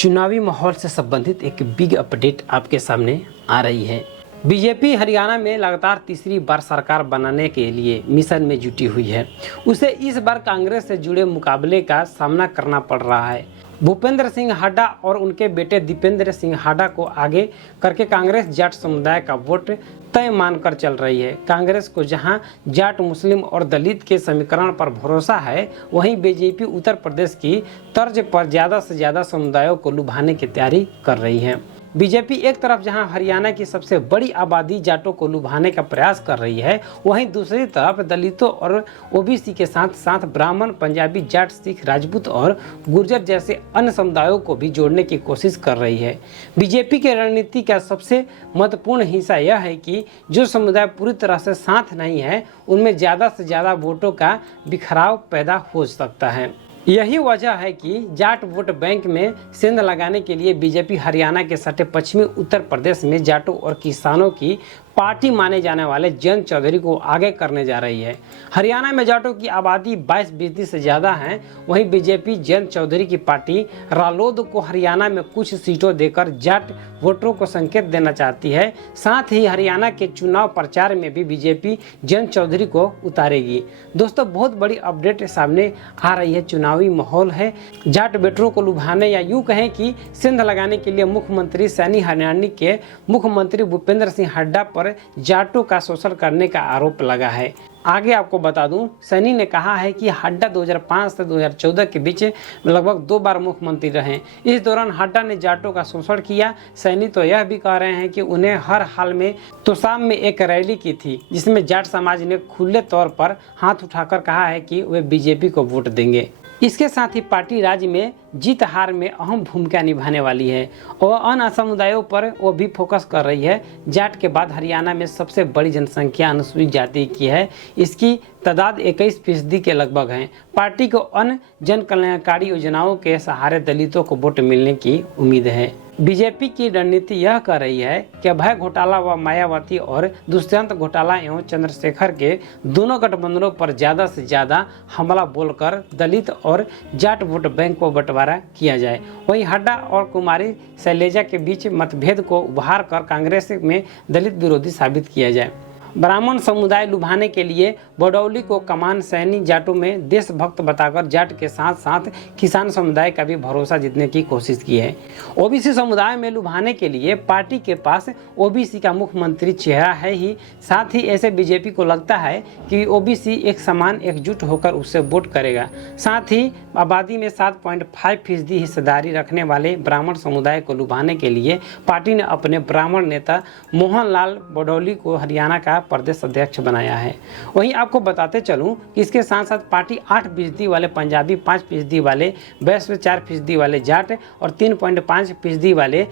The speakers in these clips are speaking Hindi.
चुनावी माहौल से संबंधित एक बिग अपडेट आपके सामने आ रही है। बीजेपी हरियाणा में लगातार तीसरी बार सरकार बनाने के लिए मिशन में जुटी हुई है। उसे इस बार कांग्रेस से जुड़े मुकाबले का सामना करना पड़ रहा है। भूपेंद्र सिंह हुड्डा और उनके बेटे दीपेंद्र सिंह हुड्डा को आगे करके कांग्रेस जाट समुदाय का वोट तय मानकर चल रही है। कांग्रेस को जहां जाट, मुस्लिम और दलित के समीकरण पर भरोसा है, वहीं बीजेपी उत्तर प्रदेश की तर्ज पर ज़्यादा से ज़्यादा समुदायों को लुभाने की तैयारी कर रही है। बीजेपी एक तरफ जहां हरियाणा की सबसे बड़ी आबादी जाटों को लुभाने का प्रयास कर रही है, वहीं दूसरी तरफ दलितों और ओबीसी के साथ साथ ब्राह्मण, पंजाबी, जाट, सिख, राजपूत और गुर्जर जैसे अन्य समुदायों को भी जोड़ने की कोशिश कर रही है। बीजेपी की रणनीति का सबसे महत्वपूर्ण हिस्सा यह है कि जो समुदाय पूरी तरह से साथ नहीं है, उनमें ज़्यादा से ज़्यादा वोटों का बिखराव पैदा हो सकता है। यही वजह है कि जाट वोट बैंक में सेंध लगाने के लिए बीजेपी हरियाणा के सटे पश्चिमी उत्तर प्रदेश में जाटों और किसानों की पार्टी माने जाने वाले जयंत चौधरी को आगे करने जा रही है। हरियाणा में जाटों की आबादी 22% से ज़्यादा है। वहीं बीजेपी जयंत चौधरी की पार्टी रालोद को हरियाणा में कुछ सीटों देकर जाट वोटरों को संकेत देना चाहती है। साथ ही हरियाणा के चुनाव प्रचार में भी बीजेपी जयंत चौधरी को उतारेगी। दोस्तों, बहुत बड़ी अपडेट सामने आ रही है। चुनावी माहौल है। जाट बेटरों को लुभाने या यूँ कहें कि सेंध लगाने के लिए मुख्यमंत्री सैनी हरियाणा के मुख्यमंत्री भूपेंद्र सिंह हुड्डा पर जाटों का शोषण करने का आरोप लगा है। आगे आपको बता दूं, सैनी ने कहा है कि हुड्डा 2005 से 2014 के बीच लगभग 2 बार मुख्यमंत्री रहे। इस दौरान हुड्डा ने जाटों का शोषण किया। सैनी तो यह भी कह रहे हैं कि उन्हें हर हाल में तो शाम में एक रैली की थी, जिसमें जाट समाज ने खुले तौर पर हाथ उठाकर कहा है कि वे बीजेपी को वोट देंगे। इसके साथ ही पार्टी राज्य में जीत हार में अहम भूमिका निभाने वाली है और अन्य समुदायों पर वो भी फोकस कर रही है। जाट के बाद हरियाणा में सबसे बड़ी जनसंख्या अनुसूचित जाति की है। इसकी तादाद 21% के लगभग है। पार्टी को अन्य जन कल्याणकारी योजनाओं के सहारे दलितों को वोट मिलने की उम्मीद है। बीजेपी की रणनीति यह कर रही है कि अभय घोटाला व मायावती और दुष्यंत घोटाला एवं चंद्रशेखर के दोनों गठबंधनों पर ज्यादा से ज्यादा हमला बोलकर दलित और जाट वोट बैंक को बंटवारा किया जाए। वहीं हुड्डा और कुमारी शैलजा के बीच मतभेद को उभार कर कांग्रेस में दलित विरोधी साबित किया जाए। ब्राह्मण समुदाय लुभाने के लिए बडौली को कमान सैनी जाटों में देशभक्त बताकर जाट के साथ साथ किसान समुदाय का भी भरोसा जीतने की कोशिश की है। ओबीसी समुदाय में लुभाने के लिए पार्टी के पास ओबीसी का मुख्यमंत्री चेहरा है ही। साथ ही ऐसे बीजेपी को लगता है कि ओबीसी एक समान एकजुट होकर उससे वोट करेगा। साथ ही आबादी में 7.5% हिस्सेदारी रखने वाले ब्राह्मण समुदाय को लुभाने के लिए पार्टी ने अपने ब्राह्मण नेता मोहन लाल बडौली को हरियाणा का प्रदेश अध्यक्ष बनाया है। वहीं आपको बताते चलूं कि इसके साथ साथ पार्टी 8% वाले पंजाबी, 5% वाले वैश्य, 4% वाले जाट और 3.5% वाले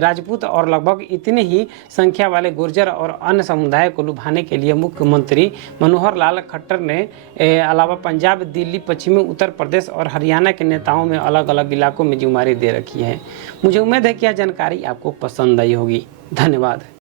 राजपूत और लगभग इतनी ही संख्या वाले गुर्जर और अन्य समुदाय को लुभाने के लिए मुख्यमंत्री मनोहर लाल खट्टर ने अलावा पंजाब, दिल्ली, पश्चिमी उत्तर प्रदेश और हरियाणा के नेताओं में अलग अलग इलाकों में जिम्मेदारी दे रखी है। मुझे उम्मीद है कि यह जानकारी आपको पसंद आई होगी। धन्यवाद।